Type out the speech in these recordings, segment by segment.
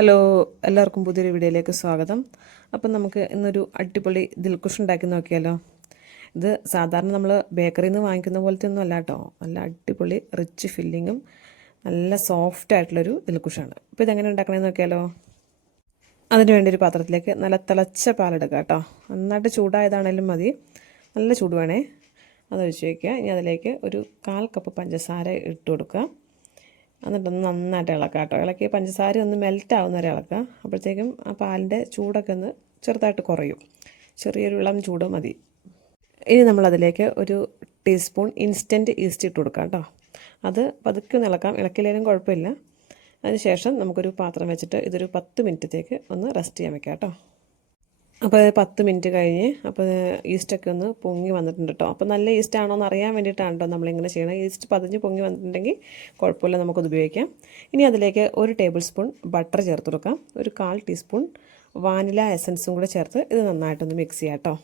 Hello, എല്ലാവർക്കും പുതിയൊരു വീഡിയോയിലേക്ക് സ്വാഗതം. അപ്പം നമുക്ക് ഇന്നൊരു അടിപൊളി ദിൽക്കുഷ് ഉണ്ടാക്കി നോക്കിയാലോ. ഇത് സാധാരണ നമ്മൾ ബേക്കറിയിൽ നിന്ന് വാങ്ങിക്കുന്ന പോലത്തെ ഒന്നും അല്ല കേട്ടോ. നല്ല അടിപൊളി റിച്ച് ഫില്ലിങ്ങും നല്ല സോഫ്റ്റ് ആയിട്ടുള്ളൊരു ദിൽക്കുഷാണ്. അപ്പോൾ ഇതെങ്ങനെ ഉണ്ടാക്കണമെന്ന് നോക്കിയാലോ. അതിന് വേണ്ടി ഒരു പാത്രത്തിലേക്ക് നല്ല തിളച്ച പാലെടുക്കുക കേട്ടോ. നന്നായിട്ട് ചൂടായതാണേലും മതി, നല്ല ചൂട് വേണേ. അതൊഴിച്ച് വയ്ക്കുക. ഇനി അതിലേക്ക് ഒരു 1/4 കപ്പ് പഞ്ചസാര ഇട്ട് കൊടുക്കുക. എന്നിട്ടൊന്ന് നന്നായിട്ട് ഇളക്കുക കേട്ടോ. ഇളക്കി പഞ്ചസാര ഒന്ന് മെൽറ്റ് ആവുന്നവരെ ഇളക്കുക. അപ്പോഴത്തേക്കും ആ പാലിൻ്റെ ചൂടൊക്കെ ഒന്ന് ചെറുതായിട്ട് കുറയും. ചെറിയൊരു ഇളം ചൂട് മതി. ഇനി നമ്മളതിലേക്ക് ഒരു ടീസ്പൂൺ ഇൻസ്റ്റൻറ്റ് ഈസ്റ്റ് ഇട്ട് കൊടുക്കാം കേട്ടോ. അത് പതുക്കെ ഒന്ന് ഇളക്കാം, ഇളക്കില്ലേലും കുഴപ്പമില്ല. അതിനുശേഷം നമുക്കൊരു പാത്രം വെച്ചിട്ട് ഇതൊരു 10 മിനിറ്റത്തേക്ക് ഒന്ന് റെസ്റ്റ് ചെയ്യാൻ വെക്കാം കേട്ടോ. അപ്പോൾ 10 മിനിറ്റ് കഴിഞ്ഞ് അപ്പോൾ ഈസ്റ്റൊക്കെ ഒന്ന് പൊങ്ങി വന്നിട്ടുണ്ട് കേട്ടോ. അപ്പോൾ നല്ല ഈസ്റ്റ് ആണോ എന്ന് അറിയാൻ വേണ്ടിയിട്ടാണ് കേട്ടോ നമ്മളിങ്ങനെ ചെയ്യണം. ഈസ്റ്റ് പതിഞ്ഞ് പൊങ്ങി വന്നിട്ടുണ്ടെങ്കിൽ കുഴപ്പമില്ല, നമുക്കത് ഉപയോഗിക്കാം. ഇനി അതിലേക്ക് 1 ടേബിൾ സ്പൂൺ ബട്ടർ ചേർത്ത് കൊടുക്കാം. ഒരു 1/4 ടീസ്പൂൺ വാനില എസൻസും കൂടെ ചേർത്ത് ഇത് നന്നായിട്ടൊന്ന് മിക്സ് ചെയ്യാം കേട്ടോ.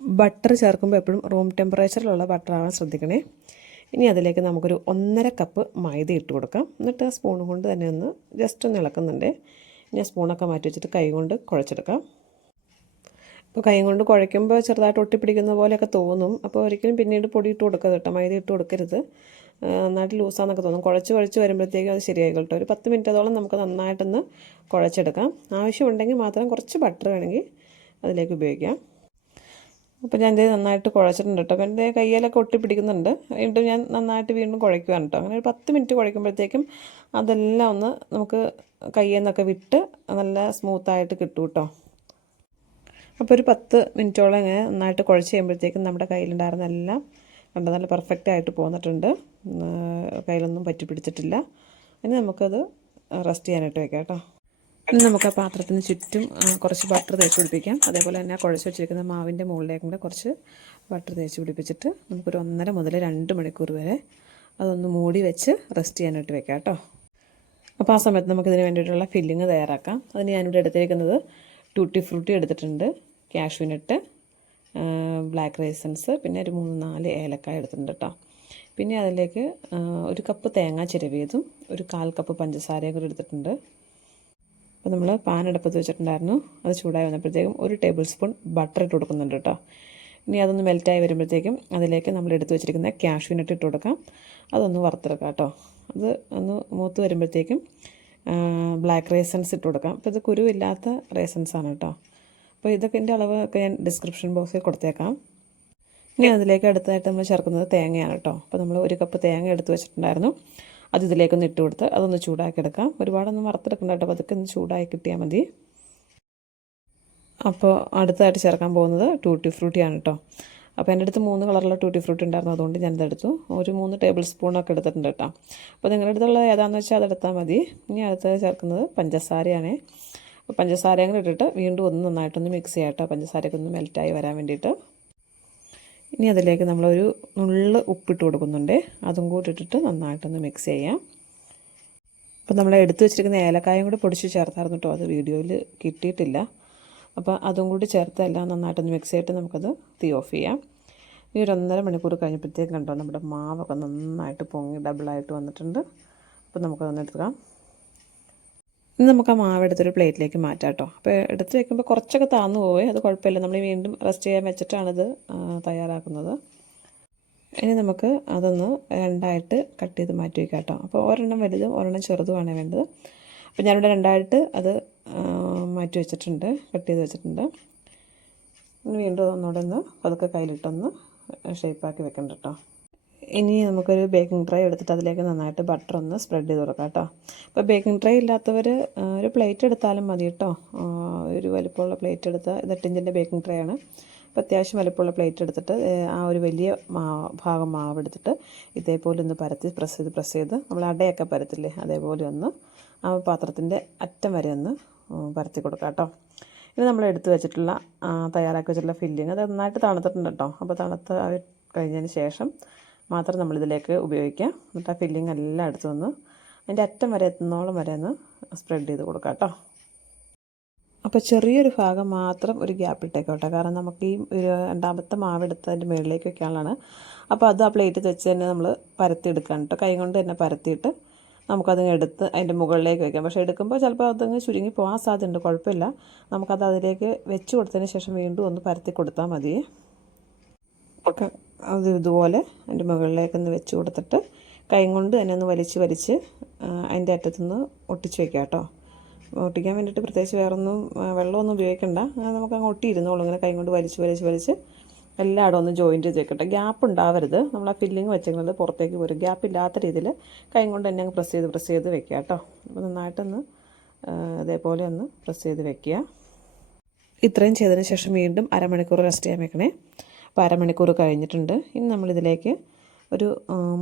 ബട്ടർ ചേർക്കുമ്പോൾ എപ്പോഴും റൂം ടെമ്പറേച്ചറിലുള്ള ബട്ടർ ആവാൻ ശ്രദ്ധിക്കണേ. ഇനി അതിലേക്ക് നമുക്കൊരു 1.5 കപ്പ് മൈദ ഇട്ട് കൊടുക്കാം. എന്നിട്ട് ആ സ്പൂൺ കൊണ്ട് തന്നെ ഒന്ന് ജസ്റ്റ് ഒന്ന് ഇളക്കുന്നുണ്ട്. ഇനി ആ സ്പൂണൊക്കെ മാറ്റി വെച്ചിട്ട് കൈ കൊണ്ട് കുഴച്ചെടുക്കാം. അപ്പോൾ കൈ കൊണ്ട് കുഴയ്ക്കുമ്പോൾ ചെറുതായിട്ട് ഒട്ടിപ്പിടിക്കുന്ന പോലെയൊക്കെ തോന്നും. അപ്പോൾ ഒരിക്കലും പിന്നീട് പൊടി ഇട്ട് കൊടുക്കരുത് കേട്ടോ, മൈദ ഇട്ട് കൊടുക്കരുത്. നന്നായിട്ട് ലൂസാന്നൊക്കെ തോന്നും. കുഴച്ച് വരുമ്പോഴത്തേക്കും അത് ശരിയായിക്കോട്ടെ. കേട്ടോ. ഒരു 10 മിനിറ്റോളം നമുക്ക് നന്നായിട്ടൊന്ന് കുഴച്ചെടുക്കാം. ആവശ്യമുണ്ടെങ്കിൽ മാത്രം കുറച്ച് ബട്ടർ വേണമെങ്കിൽ അതിലേക്ക് ഉപയോഗിക്കാം. അപ്പോൾ ഞാൻ ഇത് നന്നായിട്ട് കുഴച്ചിട്ടുണ്ട് കേട്ടോ. അപ്പോൾ എൻ്റെ കയ്യിലൊക്കെ ഒട്ടിപ്പിടിക്കുന്നുണ്ട്. വീണ്ടും ഞാൻ നന്നായിട്ട് വീണ്ടും കുഴയ്ക്കുകയാണ് കേട്ടോ. അങ്ങനെ ഒരു 10 മിനിറ്റ് കുഴയ്ക്കുമ്പോഴത്തേക്കും അതെല്ലാം ഒന്ന് നമുക്ക് കയ്യിൽ നിന്നൊക്കെ വിട്ട് നല്ല സ്മൂത്തായിട്ട് കിട്ടും കേട്ടോ. അപ്പോൾ ഒരു 10 മിനിറ്റോളം ഇങ്ങനെ നന്നായിട്ട് കുഴച്ച് കഴിയുമ്പോഴത്തേക്കും നമ്മുടെ കയ്യിലുണ്ടായിരുന്ന എല്ലാം കണ്ട് നല്ല പെർഫെക്റ്റ് ആയിട്ട് പോന്നിട്ടുണ്ട്. കയ്യിലൊന്നും പറ്റി പിടിച്ചിട്ടില്ല. ഇനി നമുക്കത് റെസ്റ്റ് ചെയ്യാനായിട്ട് വയ്ക്കാം കേട്ടോ. ഇനി നമുക്ക് ആ പാത്രത്തിന് ചുറ്റും കുറച്ച് ബട്ടർ തേച്ച് പിടിപ്പിക്കാം. അതേപോലെ തന്നെ കുഴച്ച് വെച്ചിരിക്കുന്ന മാവിൻ്റെ മുകളിലേക്കും കൂടെ കുറച്ച് ബട്ടർ തേച്ച് പിടിപ്പിച്ചിട്ട് നമുക്കൊരു 1.5 മുതൽ 2 മണിക്കൂർ വരെ അതൊന്ന് മൂടി വെച്ച് റെസ്റ്റ് ചെയ്യാനായിട്ട് വയ്ക്കാം കേട്ടോ. അപ്പോൾ ആ സമയത്ത് നമുക്കിതിന് വേണ്ടിയിട്ടുള്ള ഫില്ലിങ് തയ്യാറാക്കാം. അതിന് ഞാനിവിടെ എടുത്തിരിക്കുന്നത് ടൂട്ടി ഫ്രൂട്ടി എടുത്തിട്ടുണ്ട്, കാഷ്യൂനട്ട്, ബ്ലാക്ക് റൈസൻസ്, പിന്നെ ഒരു 3-4 ഏലക്കായ എടുത്തിട്ടുണ്ട് കേട്ടോ. പിന്നെ അതിലേക്ക് 1 കപ്പ് തേങ്ങ ചിരവിയതും ഒരു 1/4 കപ്പ് പഞ്ചസാരയും കൂടി എടുത്തിട്ടുണ്ട്. അപ്പോൾ നമ്മൾ പാൻ അടുപ്പത്ത് വെച്ചിട്ടുണ്ടായിരുന്നു. അത് ചൂടായി വന്നപ്പോഴത്തേക്കും 1 ടേബിൾ സ്പൂൺ ബട്ടർ ഇട്ട് കൊടുക്കുന്നുണ്ട് കേട്ടോ. ഇനി അതൊന്ന് മെൽറ്റായി വരുമ്പോഴത്തേക്കും അതിലേക്ക് നമ്മൾ എടുത്ത് വെച്ചിരിക്കുന്ന കാഷ്യൂനട്ട് ഇട്ട് കൊടുക്കാം. അതൊന്ന് വറുത്തെടുക്കാം കേട്ടോ. അത് ഒന്ന് മൂത്ത് വരുമ്പോഴത്തേക്കും ബ്ലാക്ക് റൈസൻസ് ഇട്ട് കൊടുക്കാം. അപ്പോൾ ഇത് കുരുവില്ലാത്ത റൈസൻസാണ് കേട്ടോ. അപ്പോൾ ഇതൊക്കെ എൻ്റെ അളവൊക്കെ ഞാൻ ഡിസ്ക്രിപ്ഷൻ ബോക്സിൽ കൊടുത്തേക്കാം. ഇനി അതിലേക്ക് അടുത്തതായിട്ട് നമ്മൾ ചേർക്കുന്നത് തേങ്ങയാണ് കേട്ടോ. അപ്പോൾ നമ്മൾ 1 കപ്പ് തേങ്ങ എടുത്ത് വെച്ചിട്ടുണ്ടായിരുന്നു. അത് ഇതിലേക്കൊന്ന് ഇട്ട് കൊടുത്ത് അതൊന്ന് ചൂടാക്കി എടുക്കാം. ഒരുപാടൊന്നും വറുത്തെടുക്കണ്ട കേട്ടോ, അതൊക്കെ ഒന്ന് ചൂടായി കിട്ടിയാൽ മതി. അപ്പോൾ അടുത്തതായിട്ട് ചേർക്കാൻ പോകുന്നത് ടൂട്ടി ഫ്രൂട്ടിയാണ് കേട്ടോ. അപ്പോൾ എൻ്റെ അടുത്ത് 3 കളറുള്ള ടൂട്ടി ഫ്രൂട്ടി ഉണ്ടായിരുന്നു, അതുകൊണ്ട് ഞാനിതെടുത്തു. ഒരു 3 ടേബിൾ സ്പൂണൊക്കെ എടുത്തിട്ടുണ്ട് കേട്ടോ. അപ്പോൾ നിങ്ങളുടെ അടുത്തുള്ള ഏതാണെന്ന് വെച്ചാൽ അതെടുത്താൽ മതി. ഇനി അടുത്തത് ചേർക്കുന്നത് പഞ്ചസാരയാണ്. അപ്പോൾ പഞ്ചസാരയും കൂടെ ഇട്ടിട്ട് വീണ്ടും ഒന്ന് നന്നായിട്ടൊന്ന് മിക്സ് ചെയ്യാം കേട്ടോ, പഞ്ചസാരയൊക്കെ ഒന്ന് മെൽറ്റായി വരാൻ വേണ്ടിയിട്ട്. ഇനി അതിലേക്ക് നമ്മളൊരു നുള്ള് ഉപ്പിട്ട് കൊടുക്കുന്നുണ്ട്. അതും കൂടി ഇട്ടിട്ട് നന്നായിട്ടൊന്ന് മിക്സ് ചെയ്യാം. അപ്പോൾ നമ്മൾ എടുത്തു വെച്ചിരിക്കുന്ന ഏലക്കായും കൂടി പൊടിച്ച് ചേർത്തായിരുന്നു കേട്ടോ, അത് വീഡിയോയിൽ കിട്ടിയിട്ടില്ല. അപ്പോൾ അതും കൂടി ചേർത്ത് എല്ലാം നന്നായിട്ടൊന്ന് മിക്സ് ചെയ്തിട്ട് നമുക്കത് തീ ഓഫ് ചെയ്യാം. ഈ ഒരു 1.5 മണിക്കൂർ കഴിഞ്ഞപ്പോഴത്തേക്കും കണ്ടോ നമ്മുടെ മാവൊക്കെ നന്നായിട്ട് പൊങ്ങി ഡബിളായിട്ട് വന്നിട്ടുണ്ട്. അപ്പോൾ നമുക്കതൊന്ന് എടുക്കാം. ഇനി നമുക്ക് ആ മാവ് എടുത്തൊരു പ്ലേറ്റിലേക്ക് മാറ്റാം കേട്ടോ. അപ്പോൾ എടുത്ത് വയ്ക്കുമ്പോൾ കുറച്ചൊക്കെ താന്നു പോവേ, അത് കുഴപ്പമില്ല. നമ്മൾ വീണ്ടും റെസ്റ്റ് ചെയ്യാൻ വെച്ചിട്ടാണിത് തയ്യാറാക്കുന്നത്. ഇനി നമുക്ക് അതൊന്ന് 2ആയിട്ട് കട്ട് ചെയ്ത് മാറ്റി വയ്ക്കാം കേട്ടോ. അപ്പോൾ ഒരെണ്ണം വലുതും ഒരെണ്ണം ചെറുതുമാണ് വേണ്ടത്. അപ്പോൾ ഞാനിവിടെ 2ആയിട്ട് അത് മാറ്റി വെച്ചിട്ടുണ്ട്, കട്ട് ചെയ്ത് വെച്ചിട്ടുണ്ട്. വീണ്ടും ഒന്നുകൂടെ ഒന്ന് അതൊക്കെ കയ്യിലിട്ടൊന്ന് ഷേപ്പാക്കി വെക്കണ്ട കേട്ടോ. ഇനി നമുക്കൊരു ബേക്കിംഗ് ട്രേ എടുത്തിട്ട് അതിലേക്ക് നന്നായിട്ട് ബട്ടർ ഒന്ന് സ്പ്രെഡ് ചെയ്ത് കൊടുക്കാം കേട്ടോ. അപ്പോൾ ബേക്കിംഗ് ട്രേ ഇല്ലാത്തവർ ഒരു പ്ലേറ്റ് എടുത്താലും മതി കേട്ടോ. ഒരു വലിപ്പമുള്ള പ്ലേറ്റ് എടുത്താൽ ഇത് 8 ഇഞ്ചിൻ്റെ ബേക്കിംഗ് ട്രേ ആണ്. അപ്പോൾ അത്യാവശ്യം വലിപ്പമുള്ള പ്ലേറ്റ് എടുത്തിട്ട് ആ ഒരു വലിയ ഭാഗം മാവ് എടുത്തിട്ട് ഇതേപോലെ ഒന്ന് പരത്തി പ്രസ് ചെയ്ത് നമ്മൾ അടയൊക്കെ പരത്തില്ലേ, അതേപോലെ ഒന്ന് ആ പാത്രത്തിൻ്റെ അറ്റം വരെ ഒന്ന് പരത്തി കൊടുക്കാം കേട്ടോ. ഇനി നമ്മൾ എടുത്ത് വെച്ചിട്ടുള്ള തയ്യാറാക്കി വെച്ചിട്ടുള്ള ഫില്ലിങ് അത് നന്നായിട്ട് തണുത്തിട്ടുണ്ട് കേട്ടോ. അപ്പോൾ തണുത്ത് കഴിഞ്ഞതിന് ശേഷം മാത്രം നമ്മളിതിലേക്ക് ഉപയോഗിക്കാം. എന്നിട്ട് ആ ഫില്ലിങ് എല്ലാം എടുത്ത് വന്ന് അതിൻ്റെ അറ്റം വരെ എത്തുന്നോളം വരെ ഒന്ന് സ്പ്രെഡ് ചെയ്ത് കൊടുക്കാം കേട്ടോ. അപ്പോൾ ചെറിയൊരു ഭാഗം മാത്രം ഒരു ഗ്യാപ്പ് ഇട്ടേക്കോട്ടെ, കാരണം നമുക്ക് ഈ ഒരു 2ാമത്തെ മാവ് എടുത്ത് അതിൻ്റെ മുകളിലേക്ക് വെക്കാനുള്ളതാണ്. അപ്പോൾ അത് ആ പ്ലേറ്റ് വെച്ച് തന്നെ നമ്മൾ പരത്തിയെടുക്കുകയാണ് കേട്ടോ. കൈ കൊണ്ട് തന്നെ പരത്തിയിട്ട് നമുക്കതിങ്ങ് എടുത്ത് അതിൻ്റെ മുകളിലേക്ക് വയ്ക്കാം. പക്ഷേ എടുക്കുമ്പോൾ ചിലപ്പോൾ അതങ്ങ് ചുരുങ്ങി പോകാൻ സാധ്യതയുണ്ട്. കുഴപ്പമില്ല. നമുക്കത് അതിലേക്ക് വെച്ച് കൊടുത്തതിന് ശേഷം വീണ്ടും ഒന്ന് പരത്തി കൊടുത്താൽ മതി. അത് ഇതുപോലെ അതിൻ്റെ മുകളിലേക്കൊന്ന് വെച്ച് കൊടുത്തിട്ട് കൈ കൊണ്ട് തന്നെ ഒന്ന് വലിച്ച് അതിൻ്റെ അറ്റത്തുനിന്ന് ഒട്ടിച്ച് വയ്ക്കാം കേട്ടോ. ഒട്ടിക്കാൻ വേണ്ടിയിട്ട് പ്രത്യേകിച്ച് വേറൊന്നും വെള്ളമൊന്നും ഉപയോഗിക്കണ്ട. നമുക്കങ്ങ് ഒട്ടിയിരുന്നോളൂ. ഇങ്ങനെ കൈ കൊണ്ട് വലിച്ച് എല്ലായിടും ഒന്ന് ജോയിൻറ്റ് ചെയ്ത് വെക്കട്ടെ. ഗ്യാപ്പ് ഉണ്ടാവരുത്. നമ്മൾ ആ ഫില്ലിങ് വെച്ചിരുന്നത് പുറത്തേക്ക് പോരും. ഗ്യാപ്പില്ലാത്ത രീതിയിൽ കൈ കൊണ്ട് തന്നെ അങ്ങ് പ്രസ് ചെയ്ത് വെക്കുക കേട്ടോ. അപ്പോൾ നന്നായിട്ടൊന്ന് ഇതേപോലെ ഒന്ന് പ്രസ് ചെയ്ത് വെക്കുക. ഇത്രയും ചെയ്തതിന് ശേഷം വീണ്ടും അരമണിക്കൂർ റെസ്റ്റ് ചെയ്യാൻ വെക്കണേ. അപ്പോൾ അരമണിക്കൂർ കഴിഞ്ഞിട്ടുണ്ട്. ഇനി നമ്മളിതിലേക്ക് ഒരു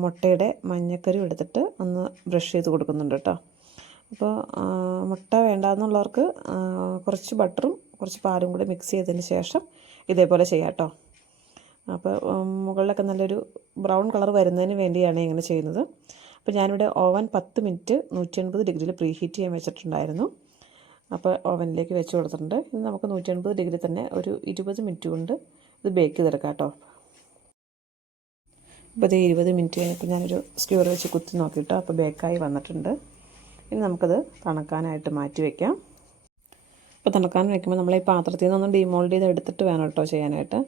മുട്ടയുടെ മഞ്ഞക്കരു എടുത്തിട്ട് ഒന്ന് ബ്രഷ് ചെയ്ത് കൊടുക്കുന്നുണ്ട് കേട്ടോ. അപ്പോൾ മുട്ട വേണ്ടാന്നുള്ളവർക്ക് കുറച്ച് ബട്ടറും കുറച്ച് പാലും കൂടി മിക്സ് ചെയ്തതിന് ശേഷം ഇതേപോലെ ചെയ്യാം കേട്ടോ. അപ്പോൾ മുകളിലൊക്കെ നല്ലൊരു ബ്രൗൺ കളർ വരുന്നതിന് വേണ്ടിയാണ് ഇങ്ങനെ ചെയ്യുന്നത്. അപ്പോൾ ഞാനിവിടെ ഓവൻ 10 മിനിറ്റ് 180 ഡിഗ്രിയിൽ പ്രീ ഹീറ്റ് ചെയ്യാൻ വെച്ചിട്ടുണ്ടായിരുന്നു. അപ്പോൾ ഓവനിലേക്ക് വെച്ച് കൊടുത്തിട്ടുണ്ട്. ഇനി നമുക്ക് 180 ഡിഗ്രി തന്നെ ഒരു 20 മിനിറ്റ് കൊണ്ട് ഇത് ബേക്ക് ചെയ്തെടുക്കാം കേട്ടോ. അപ്പോൾ ഇത് 20 മിനിറ്റ് കഴിഞ്ഞപ്പോൾ ഞാനൊരു സ്ക്യൂർ വെച്ച് കുത്തി നോക്കിയിട്ടോ. അപ്പോൾ ബേക്കായി വന്നിട്ടുണ്ട്. ഇനി നമുക്കത് തണുക്കാനായിട്ട് മാറ്റി വയ്ക്കാം. അപ്പോൾ തണുക്കാൻ വയ്ക്കുമ്പോൾ നമ്മൾ ഈ പാത്രത്തിൽ നിന്നൊന്ന് ഡിമോൾഡ് ചെയ്ത് എടുത്തിട്ട് വേണം കേട്ടോ ചെയ്യാനായിട്ട്.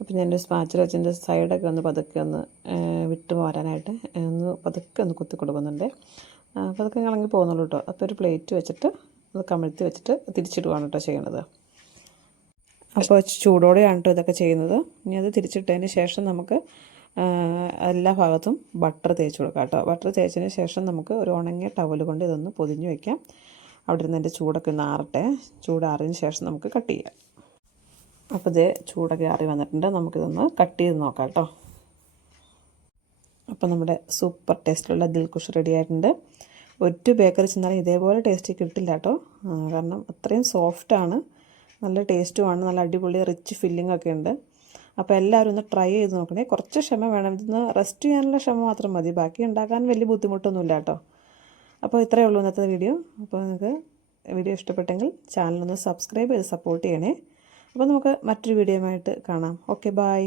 അപ്പോൾ ഞാൻ സ്പാച്ചില വെച്ചതിൻ്റെ സൈഡൊക്കെ ഒന്ന് പതുക്കെ ഒന്ന് വിട്ട് പോരാനായിട്ട് പതുക്കെ ഒന്ന് കുത്തി കൊടുക്കുന്നുണ്ട്. പതുക്കെ ഇളകി പോകുന്നുള്ളൂ കേട്ടോ. അപ്പോൾ ഒരു പ്ലേറ്റ് വെച്ചിട്ട് അത് കമിഴ്ത്തി വെച്ചിട്ട് തിരിച്ചിടുകയാണ് കേട്ടോ ചെയ്യണത്. അപ്പോൾ ചൂടോടെയാണ് കേട്ടോ ഇതൊക്കെ ചെയ്യുന്നത്. ഇനി അത് തിരിച്ചിട്ടതിന് ശേഷം നമുക്ക് എല്ലാ ഭാഗത്തും ബട്ടർ തേച്ച് കൊടുക്കാം കേട്ടോ. ബട്ടർ തേച്ചതിന് ശേഷം നമുക്ക് ഒരു ഉണങ്ങിയ ടവൽ കൊണ്ട് ഇതൊന്ന് പൊതിഞ്ഞ് വയ്ക്കാം. അവിടെ ഇരുന്ന് അതിൻ്റെ ചൂടൊക്കെ ഒന്ന് ആറട്ടെ. ചൂടാറിയതിന് ശേഷം നമുക്ക് കട്ട് ചെയ്യാം. അപ്പോൾ ഇത് ചൂടൊക്കെ ആറി വന്നിട്ടുണ്ട്. നമുക്കിതൊന്ന് കട്ട് ചെയ്ത് നോക്കാം കേട്ടോ. അപ്പോൾ നമ്മുടെ സൂപ്പർ ടേസ്റ്റിലുള്ള ദിൽഖുഷ് റെഡി ആയിട്ടുണ്ട്. ഒറ്റ ബേക്കറി ചെന്നാലും ഇതേപോലെ ടേസ്റ്റ് കിട്ടില്ല കേട്ടോ. കാരണം അത്രയും സോഫ്റ്റാണ്, നല്ല ടേസ്റ്റുമാണ്, നല്ല അടിപൊളി റിച്ച് ഫില്ലിംഗ് ഒക്കെ ഉണ്ട്. അപ്പോൾ എല്ലാവരും ഒന്ന് ട്രൈ ചെയ്ത് നോക്കണേ. കുറച്ച് ക്ഷമ വേണം. ഇതൊന്ന് റെസ്റ്റ് ചെയ്യാനുള്ള ക്ഷമ മാത്രം മതി. ബാക്കി ഉണ്ടാക്കാൻ വലിയ ബുദ്ധിമുട്ടൊന്നുമില്ല കേട്ടോ. അപ്പോൾ ഇത്രയേ ഉള്ളൂ ഇന്നത്തെ വീഡിയോ. അപ്പോൾ നിങ്ങൾക്ക് വീഡിയോ ഇഷ്ടപ്പെട്ടെങ്കിൽ ചാനലൊന്ന് സബ്സ്ക്രൈബ് ചെയ്ത് സപ്പോർട്ട് ചെയ്യണേ. അപ്പോൾ നമുക്ക് മറ്റൊരു വീഡിയോയുമായിട്ട് കാണാം. Okay, by.